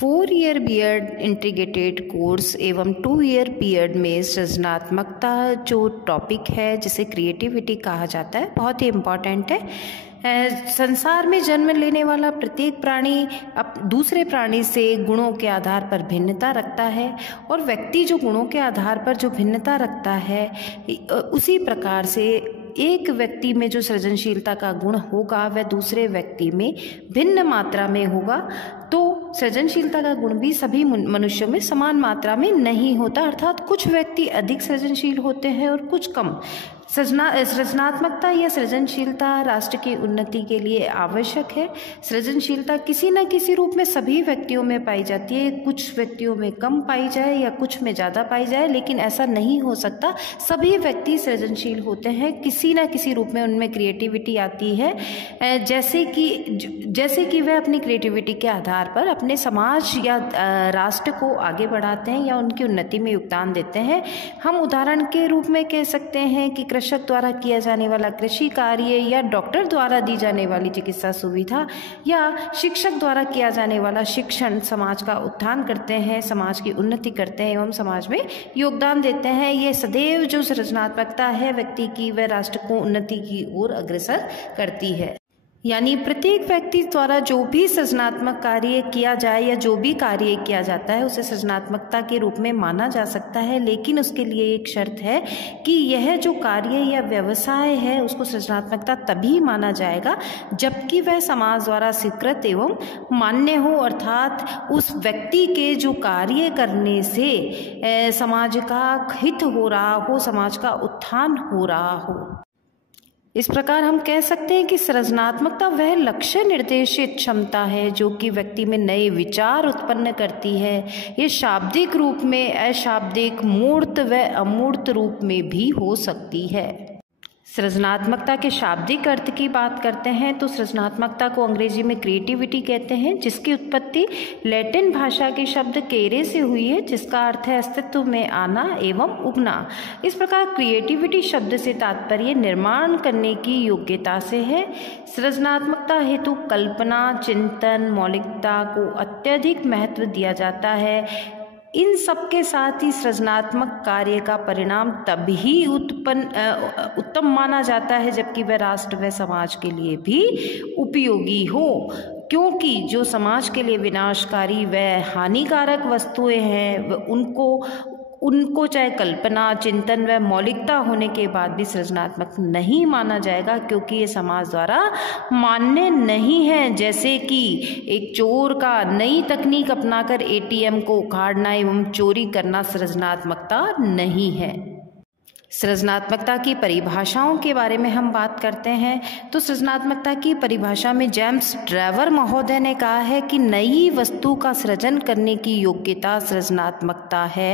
4 year BEd integrated course एवं 2 year BEd में सृजनात्मकता जो टॉपिक है जिसे क्रिएटिविटी कहा जाता है बहुत ही इम्पॉर्टेंट है। संसार में जन्म लेने वाला प्रत्येक प्राणी दूसरे प्राणी से गुणों के आधार पर भिन्नता रखता है और व्यक्ति जो गुणों के आधार पर जो भिन्नता रखता है उसी प्रकार से एक व्यक्ति में जो सृजनशीलता का गुण होगा वह दूसरे व्यक्ति में भिन्न मात्रा में होगा। तो सृजनशीलता का गुण भी सभी मनुष्यों में समान मात्रा में नहीं होता, अर्थात कुछ व्यक्ति अधिक सृजनशील होते हैं और कुछ कम। सृजनात्मकता या सृजनशीलता राष्ट्र की उन्नति के लिए आवश्यक है। सृजनशीलता किसी न किसी रूप में सभी व्यक्तियों में पाई जाती है, कुछ व्यक्तियों में कम पाई जाए या कुछ में ज़्यादा पाई जाए, लेकिन ऐसा नहीं हो सकता। सभी व्यक्ति सृजनशील होते हैं, किसी न किसी रूप में उनमें क्रिएटिविटी आती है, जैसे कि वह अपनी क्रिएटिविटी के आधार पर अपने समाज या राष्ट्र को आगे बढ़ाते हैं या उनकी उन्नति में योगदान देते हैं। हम उदाहरण के रूप में कह सकते हैं कि कृषक द्वारा किया जाने वाला कृषि कार्य या डॉक्टर द्वारा दी जाने वाली चिकित्सा सुविधा या शिक्षक द्वारा किया जाने वाला शिक्षण समाज का उत्थान करते हैं, समाज की उन्नति करते हैं एवं समाज में योगदान देते हैं। ये सदैव जो सृजनात्मकता है व्यक्ति की वह राष्ट्र को उन्नति की ओर अग्रसर करती है। यानी प्रत्येक व्यक्ति द्वारा जो भी सृजनात्मक कार्य किया जाए या जो भी कार्य किया जाता है उसे सृजनात्मकता के रूप में माना जा सकता है, लेकिन उसके लिए एक शर्त है कि यह जो कार्य या व्यवसाय है उसको सृजनात्मकता तभी माना जाएगा जबकि वह समाज द्वारा स्वीकृत एवं मान्य हो, अर्थात उस व्यक्ति के जो कार्य करने से समाज का हित हो रहा हो, समाज का उत्थान हो रहा हो। इस प्रकार हम कह सकते हैं कि सृजनात्मकता वह लक्ष्य निर्देशित क्षमता है जो कि व्यक्ति में नए विचार उत्पन्न करती है। ये शाब्दिक रूप में, अशाब्दिक, मूर्त व अमूर्त रूप में भी हो सकती है। सृजनात्मकता के शाब्दिक अर्थ की बात करते हैं तो सृजनात्मकता को अंग्रेजी में क्रिएटिविटी कहते हैं, जिसकी उत्पत्ति लैटिन भाषा के शब्द केरे से हुई है, जिसका अर्थ है अस्तित्व में आना एवं उगना। इस प्रकार क्रिएटिविटी शब्द से तात्पर्य निर्माण करने की योग्यता से है। सृजनात्मकता हेतु कल्पना, चिंतन, मौलिकता को अत्यधिक महत्व दिया जाता है। इन सब के साथ ही सृजनात्मक कार्य का परिणाम तभी उत्तम माना जाता है जबकि वह राष्ट्र व समाज के लिए भी उपयोगी हो, क्योंकि जो समाज के लिए विनाशकारी व हानिकारक वस्तुएं हैं उनको चाहे कल्पना, चिंतन व मौलिकता होने के बाद भी सृजनात्मक नहीं माना जाएगा, क्योंकि ये समाज द्वारा मान्य नहीं है। जैसे कि एक चोर का नई तकनीक अपनाकर एटीएम को उखाड़ना एवं चोरी करना सृजनात्मकता नहीं है। सृजनात्मकता की परिभाषाओं के बारे में हम बात करते हैं तो सृजनात्मकता की परिभाषा में जेम्स ट्रेवर महोदय ने कहा है कि नई वस्तु का सृजन करने की योग्यता सृजनात्मकता है।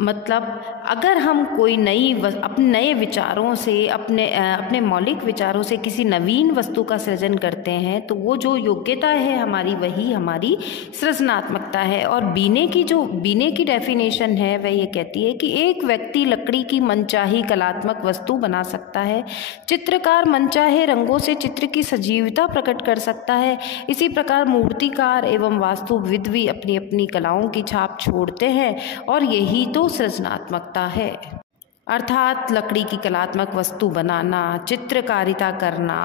मतलब अगर हम कोई अपने नए विचारों से अपने मौलिक विचारों से किसी नवीन वस्तु का सृजन करते हैं तो वो जो योग्यता है हमारी, वही हमारी सृजनात्मकता है। और बीने की डेफिनेशन है वह ये कहती है कि एक व्यक्ति लकड़ी की मनचाही कलात्मक वस्तु बना सकता है, चित्रकार मनचाहे रंगों से चित्र की सजीवता प्रकट कर सकता है। इसी प्रकार मूर्तिकार एवं वास्तुविद भी अपनी अपनी कलाओं की छाप छोड़ते हैं और यही तो सृजनात्मकता है। अर्थात लकड़ी की कलात्मक वस्तु बनाना, चित्रकारिता करना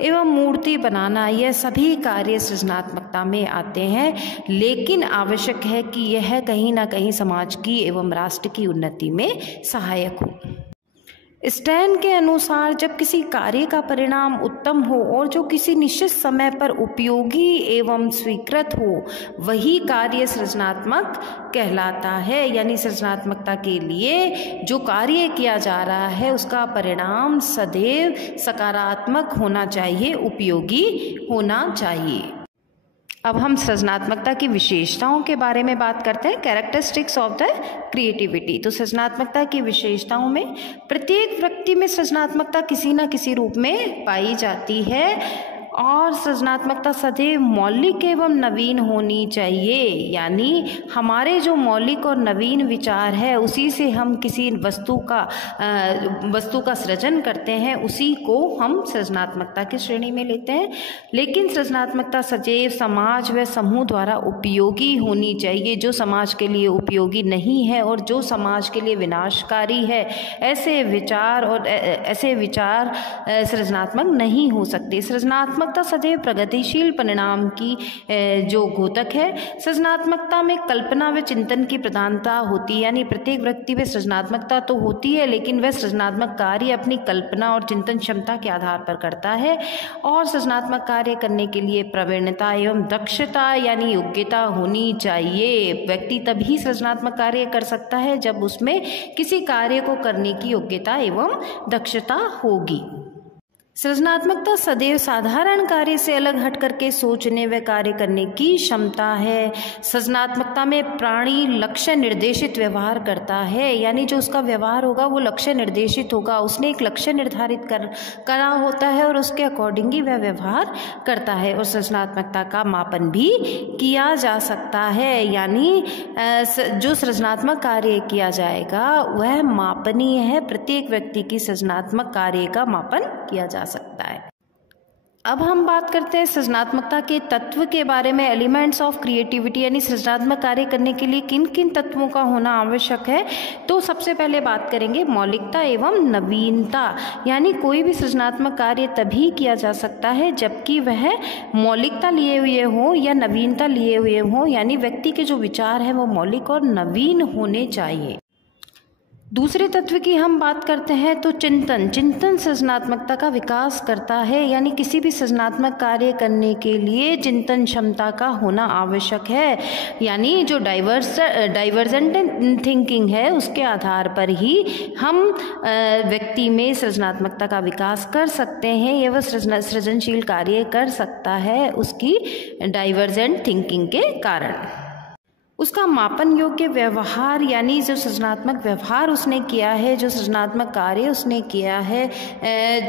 एवं मूर्ति बनाना, यह सभी कार्य सृजनात्मकता में आते हैं, लेकिन आवश्यक है कि यह कहीं ना कहीं समाज की एवं राष्ट्र की उन्नति में सहायक हो। स्टैन के अनुसार जब किसी कार्य का परिणाम उत्तम हो और जो किसी निश्चित समय पर उपयोगी एवं स्वीकृत हो वही कार्य सृजनात्मक कहलाता है। यानी सृजनात्मकता के लिए जो कार्य किया जा रहा है उसका परिणाम सदैव सकारात्मक होना चाहिए, उपयोगी होना चाहिए। अब हम सृजनात्मकता की विशेषताओं के बारे में बात करते हैं, कैरेक्टरिस्टिक्स ऑफ द क्रिएटिविटी। तो सृजनात्मकता की विशेषताओं में प्रत्येक व्यक्ति में सृजनात्मकता किसी न किसी रूप में पाई जाती है और सृजनात्मकता सदैव मौलिक एवं नवीन होनी चाहिए, यानी हमारे जो मौलिक और नवीन विचार है उसी से हम किसी वस्तु का सृजन करते हैं, उसी को हम सृजनात्मकता की श्रेणी में लेते हैं। लेकिन सृजनात्मकता सदैव समाज व समूह द्वारा उपयोगी होनी चाहिए। जो समाज के लिए उपयोगी नहीं है और जो समाज के लिए विनाशकारी है, ऐसे विचार सृजनात्मक नहीं हो सकते। सृजनात्मकता सदैव प्रगतिशील परिणाम की जो घोतक है। सृजनात्मकता में कल्पना व चिंतन की प्रधानता होती है, यानी प्रत्येक व्यक्ति में सृजनात्मकता तो होती है लेकिन वह सृजनात्मक कार्य अपनी कल्पना और चिंतन क्षमता के आधार पर करता है। और सृजनात्मक कार्य करने के लिए प्रवीणता एवं दक्षता यानी योग्यता होनी चाहिए। व्यक्ति तभी सृजनात्मक कार्य कर सकता है जब उसमें किसी कार्य को करने की योग्यता एवं दक्षता होगी। सृजनात्मकता सदैव साधारण कार्य से अलग हट करके सोचने व कार्य करने की क्षमता है। सृजनात्मकता में प्राणी लक्ष्य निर्देशित व्यवहार करता है, यानी जो उसका व्यवहार होगा वो लक्ष्य निर्देशित होगा। उसने एक लक्ष्य निर्धारित करा होता है और उसके अकॉर्डिंग ही वह व्यवहार करता है। और सृजनात्मकता का मापन भी किया जा सकता है, यानी जो सृजनात्मक कार्य किया जाएगा वह मापनीय है। प्रत्येक व्यक्ति की सृजनात्मक कार्य का मापन किया जा सकता है। अब हम बात करते हैं सृजनात्मकता के तत्व के बारे में। एलिमेंट्स ऑफ क्रिएटिविटी, यानी सृजनात्मक कार्य करने के लिए किन किन तत्वों का होना आवश्यक है। तो सबसे पहले बात करेंगे मौलिकता एवं नवीनता, यानी कोई भी सृजनात्मक कार्य तभी किया जा सकता है जबकि वह मौलिकता लिए हुए हो या नवीनता लिए हुए हो, यानी व्यक्ति के जो विचार हैं वो मौलिक और नवीन होने चाहिए। दूसरे तत्व की हम बात करते हैं तो चिंतन सृजनात्मकता का विकास करता है, यानी किसी भी सृजनात्मक कार्य करने के लिए चिंतन क्षमता का होना आवश्यक है। यानी जो डाइवर्जेंट थिंकिंग है उसके आधार पर ही हम व्यक्ति में सृजनात्मकता का विकास कर सकते हैं, या वह सृजनशील कार्य कर सकता है उसकी डाइवर्जेंट थिंकिंग के कारण। उसका मापन योग्य व्यवहार, यानी जो सृजनात्मक व्यवहार उसने किया है, जो सृजनात्मक कार्य उसने किया है,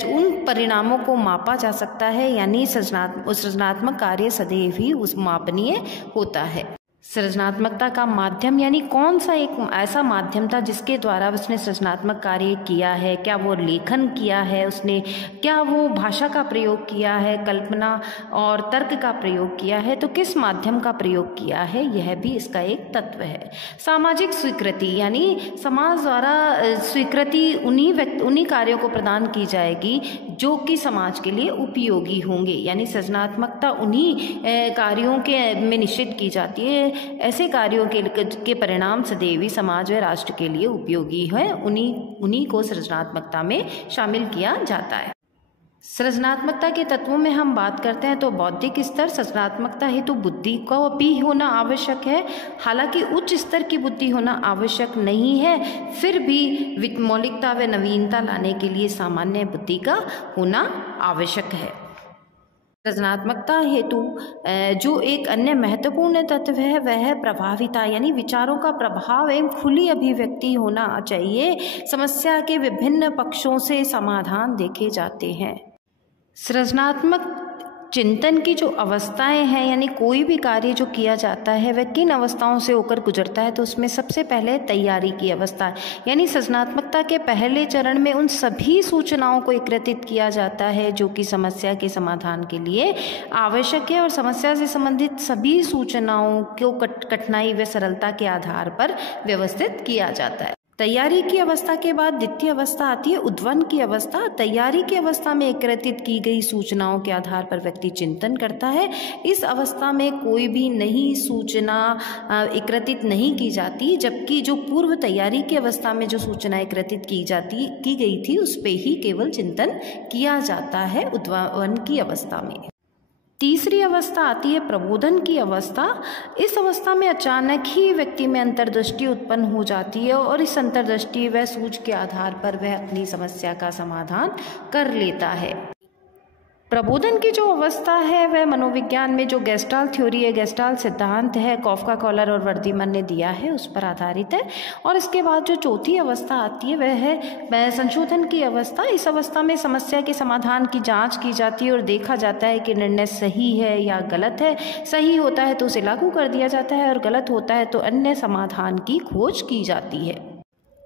उन परिणामों को मापा जा सकता है, यानी सृजनात्मक कार्य सदैव ही उस मापनीय होता है। सृजनात्मकता का माध्यम, यानी कौन सा एक ऐसा माध्यम था जिसके द्वारा उसने सृजनात्मक कार्य किया है। क्या वो लेखन किया है उसने, क्या वो भाषा का प्रयोग किया है, कल्पना और तर्क का प्रयोग किया है, तो किस माध्यम का प्रयोग किया है, यह भी इसका एक तत्व है। सामाजिक स्वीकृति, यानी समाज द्वारा स्वीकृति उन्हीं कार्यों को प्रदान की जाएगी जो कि समाज के लिए उपयोगी होंगे, यानी सृजनात्मकता उन्हीं कार्यों में निश्चित की जाती है। ऐसे कार्यों के परिणाम सदैव ही समाज व राष्ट्र के लिए उपयोगी है, उन्हीं को सृजनात्मकता में शामिल किया जाता है। सृजनात्मकता के तत्वों में हम बात करते हैं तो बौद्धिक स्तर, सृजनात्मकता हेतु बुद्धि का भी होना आवश्यक है। हालांकि उच्च स्तर की बुद्धि होना आवश्यक नहीं है, फिर भी मौलिकता व नवीनता लाने के लिए सामान्य बुद्धि का होना आवश्यक है। सृजनात्मकता हेतु जो एक अन्य महत्वपूर्ण तत्व है वह है प्रभाविता, यानी विचारों का प्रभाव एवं खुली अभिव्यक्ति होना चाहिए। समस्या के विभिन्न पक्षों से समाधान देखे जाते हैं। सृजनात्मक चिंतन की जो अवस्थाएं हैं, यानी कोई भी कार्य जो किया जाता है वह किन अवस्थाओं से होकर गुजरता है, तो उसमें सबसे पहले तैयारी की अवस्था, यानी सृजनात्मकता के पहले चरण में उन सभी सूचनाओं को एकत्रित किया जाता है जो कि समस्या के समाधान के लिए आवश्यक है, और समस्या से संबंधित सभी सूचनाओं को कठिनाई व सरलता के आधार पर व्यवस्थित किया जाता है। तैयारी की अवस्था के बाद द्वितीय अवस्था आती है उद्वन की अवस्था। तैयारी की अवस्था में एकत्रित की गई सूचनाओं के आधार पर व्यक्ति चिंतन करता है। इस अवस्था में कोई भी नई सूचना एकत्रित नहीं की जाती, जबकि जो पूर्व तैयारी की अवस्था में जो सूचना एकत्रित की गई थी उस पे ही केवल चिंतन किया जाता है उद्वन की अवस्था में। तीसरी अवस्था आती है प्रबोधन की अवस्था। इस अवस्था में अचानक ही व्यक्ति में अंतर्दृष्टि उत्पन्न हो जाती है और इस अंतर्दृष्टि व सूझ के आधार पर वह अपनी समस्या का समाधान कर लेता है। प्रबोधन की जो अवस्था है वह मनोविज्ञान में जो गेस्टाल्ट थ्योरी है, गेस्टाल्ट सिद्धांत है, कॉफका, कॉलर और वर्दीमन ने दिया है उस पर आधारित है। और इसके बाद जो चौथी अवस्था आती है वह है संशोधन की अवस्था। इस अवस्था में समस्या के समाधान की जांच की जाती है और देखा जाता है कि निर्णय सही है या गलत है। सही होता है तो उसे लागू कर दिया जाता है और गलत होता है तो अन्य समाधान की खोज की जाती है।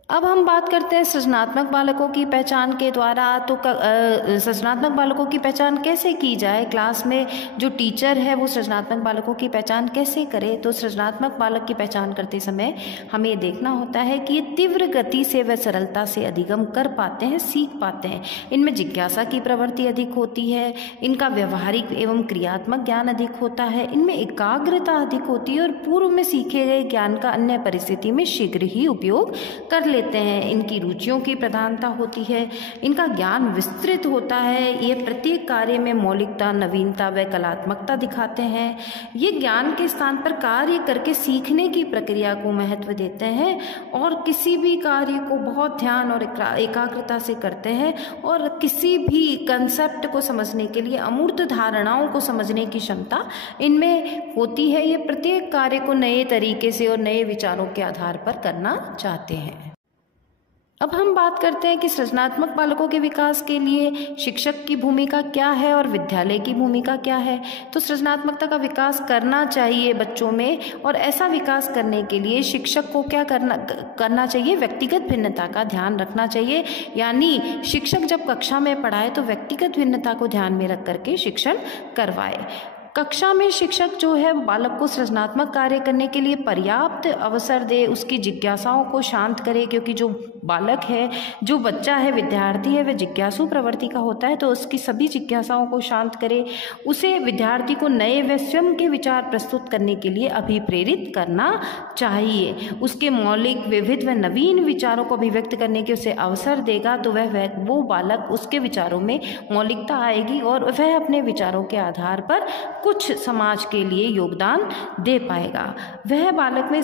अब हम बात करते हैं सृजनात्मक बालकों की पहचान के द्वारा। तो सृजनात्मक बालकों की पहचान कैसे की जाए, क्लास में जो टीचर है वो सृजनात्मक बालकों की पहचान कैसे करे। तो सृजनात्मक बालक की पहचान करते समय हमें ये देखना होता है कि ये तीव्र गति से व सरलता से अधिगम कर पाते हैं, सीख पाते हैं। इनमें जिज्ञासा की प्रवृत्ति अधिक होती है, इनका व्यवहारिक एवं क्रियात्मक ज्ञान अधिक होता है, इनमें एकाग्रता अधिक होती है और पूर्व में सीखे गए ज्ञान का अन्य परिस्थिति में शीघ्र ही उपयोग कर लेते हैं। इनकी रुचियों की प्रधानता होती है, इनका ज्ञान विस्तृत होता है, ये प्रत्येक कार्य में मौलिकता, नवीनता व कलात्मकता दिखाते हैं। ये ज्ञान के स्थान पर कार्य करके सीखने की प्रक्रिया को महत्व देते हैं और किसी भी कार्य को बहुत ध्यान और एकाग्रता से करते हैं और किसी भी कंसेप्ट को समझने के लिए अमूर्त धारणाओं को समझने की क्षमता इनमें होती है। ये प्रत्येक कार्य को नए तरीके से और नए विचारों के आधार पर करना चाहते हैं। अब हम बात करते हैं कि सृजनात्मक बालकों के विकास के लिए शिक्षक की भूमिका क्या है और विद्यालय की भूमिका क्या है। तो सृजनात्मकता का विकास करना चाहिए बच्चों में और ऐसा विकास करने के लिए शिक्षक को क्या करना चाहिए, व्यक्तिगत भिन्नता का ध्यान रखना चाहिए। यानी शिक्षक जब कक्षा में पढ़ाए तो व्यक्तिगत भिन्नता को ध्यान में रख करके शिक्षण करवाए। कक्षा में शिक्षक जो है बालक को सृजनात्मक कार्य करने के लिए पर्याप्त अवसर दे, उसकी जिज्ञासाओं को शांत करे, क्योंकि जो बालक है, जो बच्चा है, विद्यार्थी है, वह जिज्ञासु प्रवृत्ति का होता है, तो उसकी सभी जिज्ञासाओं को शांत करे। उसे विद्यार्थी को नए व स्वयं के विचार प्रस्तुत करने के लिए अभिप्रेरित करना चाहिए। उसके मौलिक, विविध व नवीन विचारों को अभिव्यक्त करने के उसे अवसर देगा तो वो बालक, उसके विचारों में मौलिकता आएगी और वह अपने विचारों के आधार पर कुछ समाज के लिए योगदान दे पाएगा। वह बालक में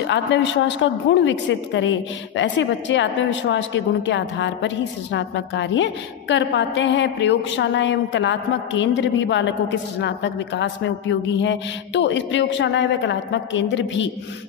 आत्मविश्वास का गुण विकसित करे। ऐसे बच्चे आत्मविश्वास के गुण के आधार पर ही सृजनात्मक कार्य कर पाते हैं। प्रयोगशाला एवं कलात्मक केंद्र भी बालकों के सृजनात्मक विकास में उपयोगी है। तो इस प्रयोगशाला व कलात्मक केंद्र भी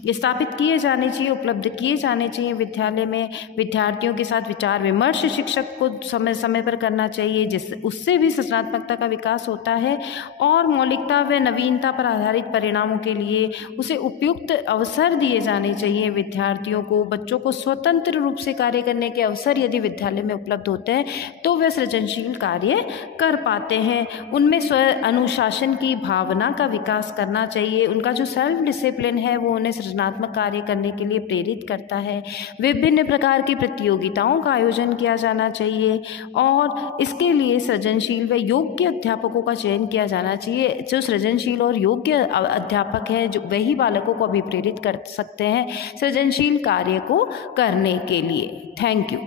स्थापित किए जाने चाहिए, उपलब्ध किए जाने चाहिए विद्यालय में। विद्यार्थियों के साथ विचार विमर्श शिक्षक को समय समय पर करना चाहिए, जिससे उससे भी सृजनात्मकता का विकास होता है और मौलिकता व नवीनता पर आधारित परिणामों के लिए उसे उपयुक्त अवसर दिए जाने चाहिए। विद्यार्थियों को, बच्चों को स्वतंत्र रूप से कार्य करने के अवसर यदि विद्यालय में उपलब्ध होते हैं तो वे सृजनशील कार्य कर पाते हैं। उनमें स्व अनुशासन की भावना का विकास करना चाहिए। उनका जो सेल्फ डिसिप्लिन है वो उन्हें सृजनात्मक कार्य करने के लिए प्रेरित करता है। विभिन्न प्रकार की प्रतियोगिताओं का आयोजन किया जाना चाहिए और इसके लिए सृजनशील व योग्य अध्यापकों का चयन किया जाना चाहिए। जो सृजनशील और योग्य अध्यापक है, जो वही बालकों को अभिप्रेरित कर सकते हैं सृजनशील कार्य को करने के लिए। Thank you.